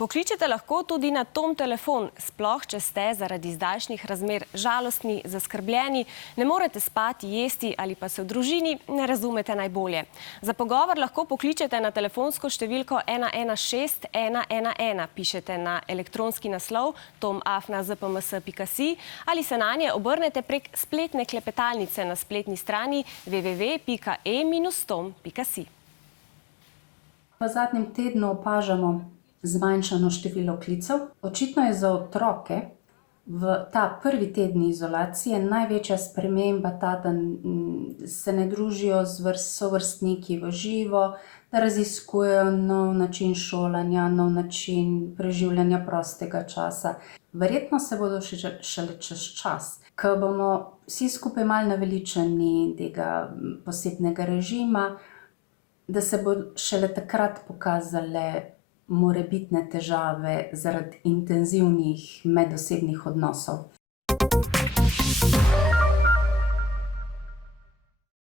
Pokličete lahko tudi na Tom telefon, sploh če ste zaradi zdajšnjih razmer žalostni, zaskrbljeni, ne morete spati, jesti ali pa se v družini ne razumete najbolje. Za pogovor lahko pokličete na telefonsko številko 116 111, pišete na elektronski naslov tom@zpms.si ali se nanje obrnete prek spletne klepetalnice na spletni strani www.e-tom.si. V zadnjem tednu opažamo zmanjšano število klicev. Očitno je za otroke v ta prvi teden izolacije največja sprememba ta, da se ne družijo z sovrstniki v živo, da raziskujejo nov način šolanja, nov način preživljanja prostega časa. Verjetno se bodo šele čez čas, ko bomo vsi skupaj malo naveličani tega posebnega režima, da se bo šele takrat pokazale morebitne težave zaradi intenzivnih medosebnih odnosov.